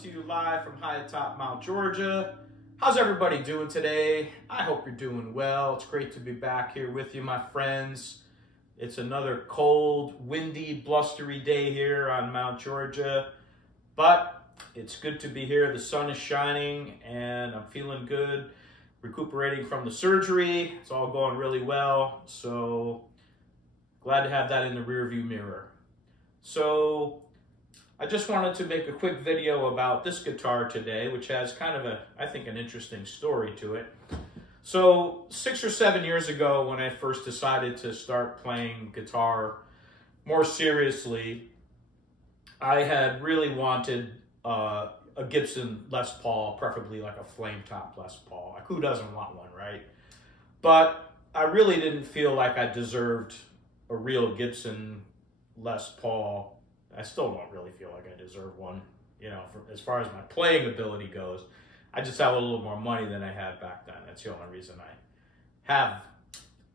to you live from high atop Mount Georgia. How's everybody doing today? I hope you're doing well. It's great to be back here with you, my friends. It's another cold, windy, blustery day here on Mount Georgia, but it's good to be here. The sun is shining and I'm feeling good, recuperating from the surgery. It's all going really well, so glad to have that in the rearview mirror. So I just wanted to make a quick video about this guitar today, which has kind of I think an interesting story to it. So 6 or 7 years ago, when I first decided to start playing guitar more seriously, I had really wanted a Gibson Les Paul, preferably like a flame top Les Paul. Like, who doesn't want one, right? But I really didn't feel like I deserved a real Gibson Les Paul. I still don't really feel like I deserve one, you know, as far as my playing ability goes. I just have a little more money than I had back then. That's the only reason I have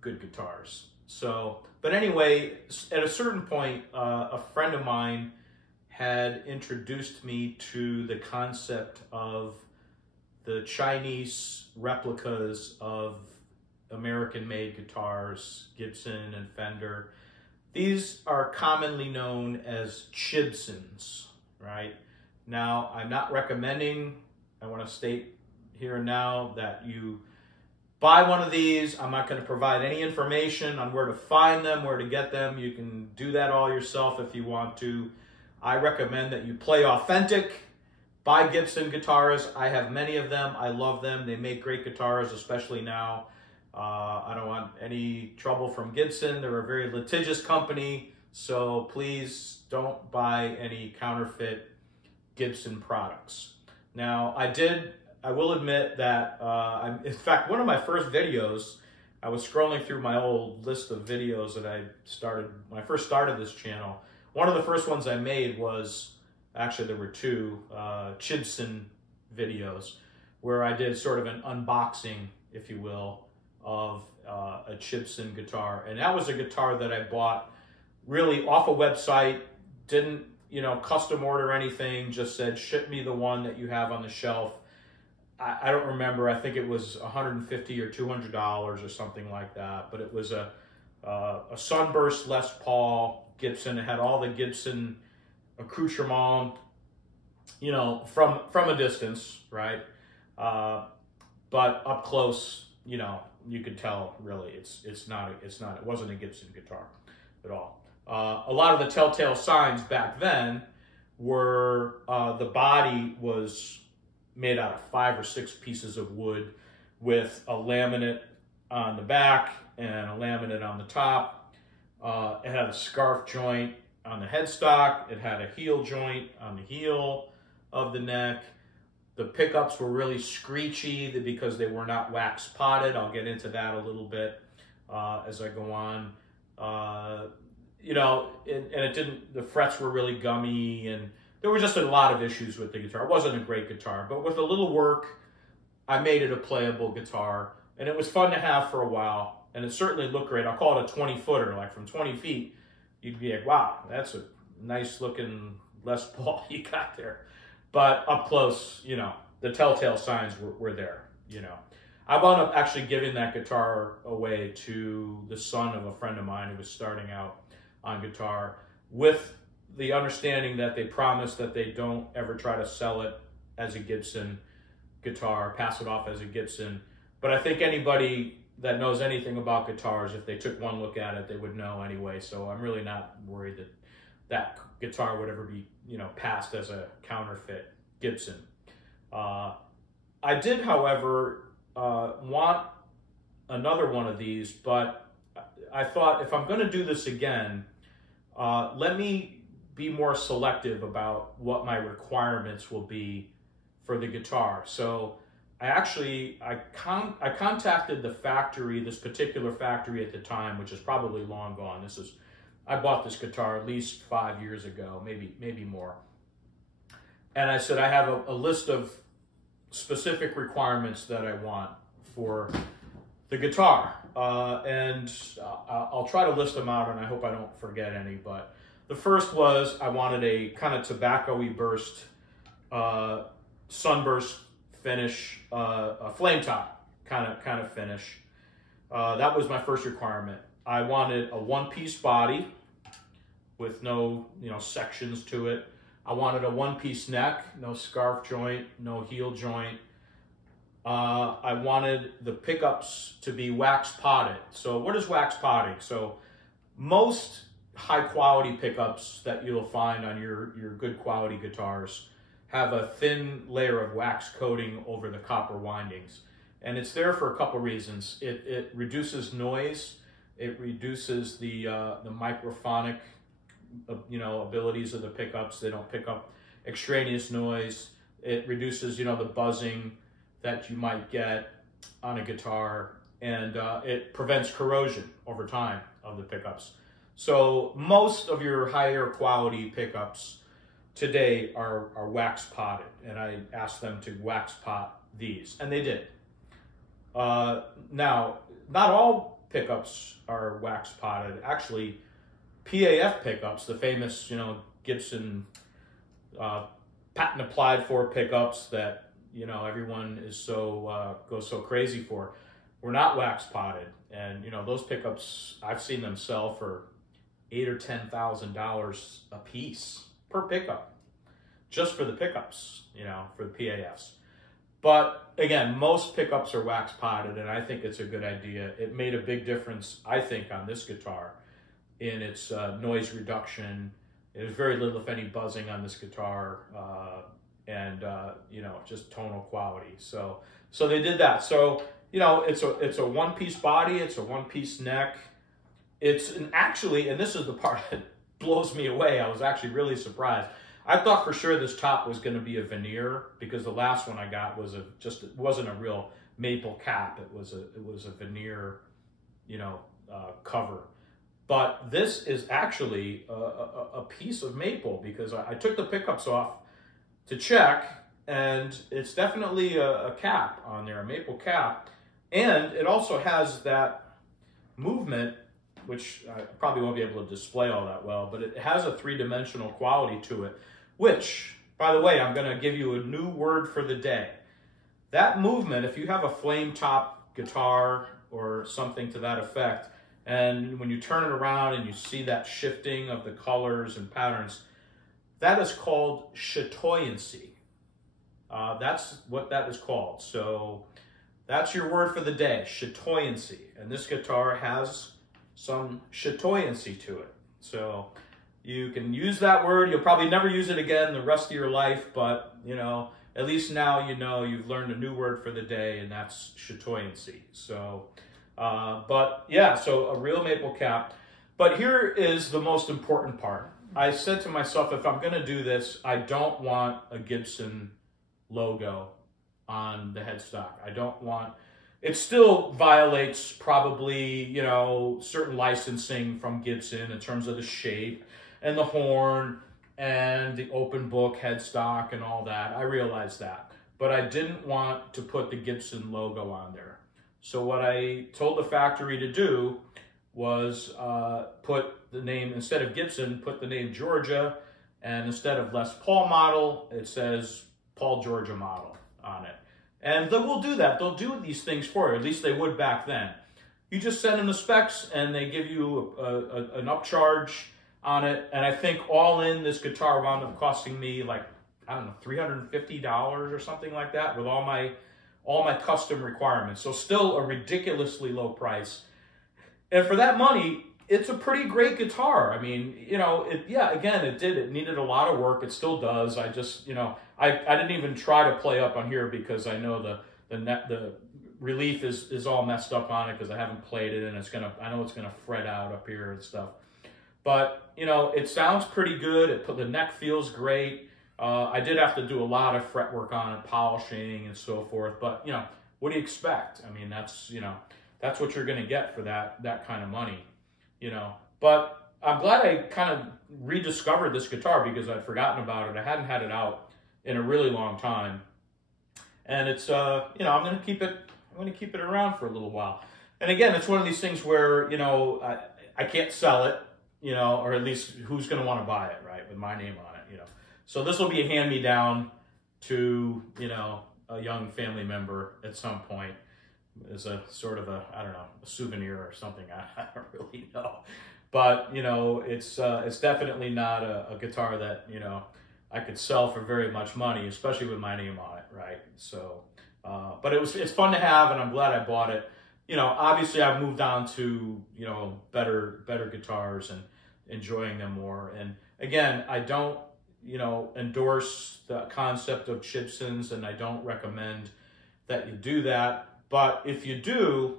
good guitars. So, but anyway, at a certain point, a friend of mine had introduced me to the concept of the Chinese replicas of American-made guitars, Gibson and Fender. These are commonly known as Chibsons, right? Now, I'm not recommending, I want to state here and now, that you buy one of these. I'm not going to provide any information on where to find them, where to get them. You can do that all yourself if you want to. I recommend that you play authentic, buy Gibson guitars. I have many of them. I love them. They make great guitars, especially now. I don't want any trouble from Gibson. They're a very litigious company, so please don't buy any counterfeit Gibson products. Now, I will admit that, in fact, one of my first videos, I was scrolling through my old list of videos that I started when I first started this channel. One of the first ones I made was, actually there were two, Chibson videos, where I did sort of an unboxing, if you will, of a Chibson guitar. And that was a guitar that I bought really off a website, didn't, you know, custom order anything, just said, ship me the one that you have on the shelf. I don't remember, I think it was $150 or $200 or something like that, but it was a Sunburst Les Paul Gibson. It had all the Gibson accoutrement, you know, from a distance, right? But up close, you know, you could tell really it wasn't a Gibson guitar at all. A lot of the telltale signs back then were the body was made out of 5 or 6 pieces of wood with a laminate on the back and a laminate on the top. It had a scarf joint on the headstock. It had a heel joint on the heel of the neck. The pickups were really screechy because they were not wax potted. I'll get into that a little bit as I go on. You know, and it didn't, the frets were really gummy, and there were just a lot of issues with the guitar. It wasn't a great guitar, but with a little work, I made it a playable guitar, and it was fun to have for a while, and it certainly looked great. I'll call it a 20-footer, like from 20 feet, you'd be like, wow, that's a nice looking Les Paul you got there. But up close, you know, the telltale signs were there, you know. I wound up actually giving that guitar away to the son of a friend of mine who was starting out on guitar, with the understanding that they promise that they don't ever try to sell it as a Gibson guitar, pass it off as a Gibson. But I think anybody that knows anything about guitars, if they took one look at it, they would know anyway. So I'm really not worried that that guitar would ever be, you know, passed as a counterfeit Gibson. I did, however, want another one of these, but I thought if I'm going to do this again, let me be more selective about what my requirements will be for the guitar. So I contacted the factory, this particular factory at the time, which is probably long gone. I bought this guitar at least 5 years ago, maybe more. And I said, I have a list of specific requirements that I want for the guitar. And I'll try to list them out, and I hope I don't forget any. But the first was I wanted a kind of tobacco-y burst sunburst finish, a flame top kind of finish. That was my first requirement. I wanted a one-piece body with no, sections to it. I wanted a one-piece neck, no scarf joint, no heel joint. I wanted the pickups to be wax potted. So what is wax potting? So most high-quality pickups that you'll find on your good quality guitars have a thin layer of wax coating over the copper windings. And it's there for a couple reasons. It reduces noise. It reduces the microphonic, abilities of the pickups. They don't pick up extraneous noise. It reduces, the buzzing that you might get on a guitar, and it prevents corrosion over time of the pickups. So most of your higher quality pickups today are wax potted, and I asked them to wax pot these, and they did. Now, not all pickups are wax potted. Actually, PAF pickups, the famous, Gibson patent applied for pickups that, everyone is goes so crazy for, were not wax potted. And, those pickups, I've seen them sell for $8,000 or $10,000 a piece per pickup, just for the pickups, for the PAFs. But again, most pickups are wax potted, and I think it's a good idea. It made a big difference, I think, on this guitar in its noise reduction. There's very little, if any, buzzing on this guitar, and just tonal quality. So they did that. So it's a one-piece body. It's a one-piece neck. Actually, and this is the part that blows me away. I was actually really surprised. I thought for sure this top was going to be a veneer, because the last one I got was it wasn't a real maple cap. It was a veneer, cover. But this is actually a piece of maple, because I took the pickups off to check, and it's definitely a cap on there, a maple cap. And it also has that movement, which I probably won't be able to display all that well, but it has a three-dimensional quality to it, which, by the way, I'm going to give you a new word for the day. That movement, if you have a flame top guitar or something to that effect, and when you turn it around and you see that shifting of the colors and patterns, that is called chatoyancy. That's what that is called. So that's your word for the day, chatoyancy. And this guitar has some chatoyancy to it. So you can use that word. You'll probably never use it again the rest of your life, but at least now you've learned a new word for the day, and that's chatoyancy. So, but yeah, so a real maple cap. But here is the most important part. I said to myself, if I'm going to do this, I don't want a Gibson logo on the headstock. I don't want... It still violates probably, certain licensing from Gibson in terms of the shape and the horn and the open book headstock and all that. I realize that. But I didn't want to put the Gibson logo on there. So what I told the factory to do was put the name, instead of Gibson, put the name Georgia, and instead of Les Paul model, it says Paul Georgia model on it. And they will do that. They'll do these things for you. At least they would back then. You just send them the specs, and they give you an upcharge on it. And I think all in, this guitar wound up costing me like, I don't know, $350 or something like that, with all my custom requirements. So still a ridiculously low price. And for that money, it's a pretty great guitar. I mean, it needed a lot of work. It still does. I just, I didn't even try to play up on here, because I know the relief is all messed up on it, because I haven't played it, and I know it's gonna fret out up here and stuff. But it sounds pretty good. The neck feels great. I did have to do a lot of fret work on it, polishing and so forth. But what do you expect? I mean, that's what you're gonna get for that kind of money. But I'm glad I kind of rediscovered this guitar, because I'd forgotten about it. I hadn't had it out in a really long time, and it's I'm going to keep it around for a little while. And again, it's one of these things where I can't sell it, or at least who's going to want to buy it, right, with my name on it, So this will be a hand-me-down. to, you know, a young family member at some point as a sort of a, I don't know, a souvenir or something. I don't really know. But, you know, it's definitely not a guitar that, you know, I could sell for very much money, especially with my name on it, right? So, but it's fun to have, and I'm glad I bought it. You know, obviously I've moved on to, you know, better guitars and enjoying them more. And again, I don't, you know, endorse the concept of Chibsons, and I don't recommend that you do that. But if you do,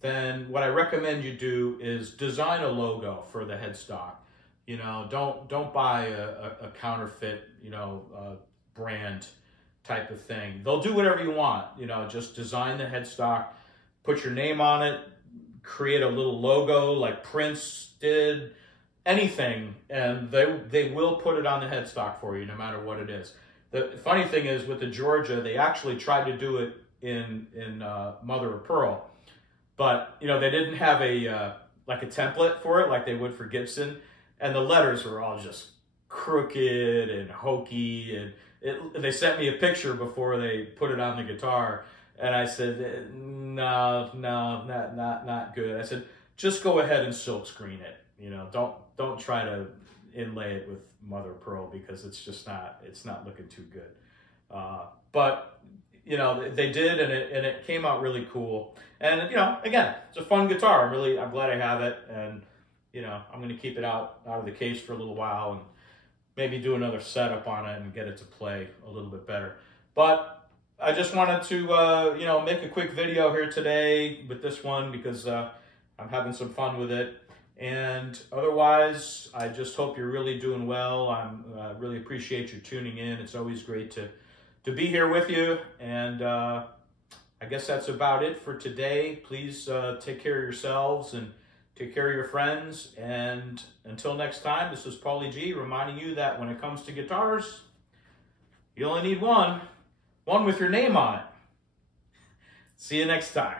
then what I recommend you do is design a logo for the headstock. You know, don't buy a counterfeit, you know, brand type of thing. They'll do whatever you want. You know, just design the headstock, put your name on it, create a little logo like Prince did, anything, and they will put it on the headstock for you no matter what it is. The funny thing is with the Georgia, they actually tried to do it in Mother of Pearl, but you know they didn't have a like a template for it like they would for Gibson, and the letters were all just crooked and hokey, and they sent me a picture before they put it on the guitar, and I said no, not good. I said just go ahead and silk screen it. You know, don't try to inlay it with Mother of Pearl because it's not looking too good. But you know, they did, and it came out really cool. And you know, again, it's a fun guitar. I'm glad I have it, and you know, I'm going to keep it out of the case for a little while and maybe do another setup on it and get it to play a little bit better. But I just wanted to you know, make a quick video here today with this one because I'm having some fun with it. And otherwise, I just hope you're really doing well. I really appreciate you tuning in. It's always great to be here with you. And I guess that's about it for today. Please take care of yourselves and take care of your friends. And until next time, this is Paulie G reminding you that when it comes to guitars, you only need one with your name on it. See you next time.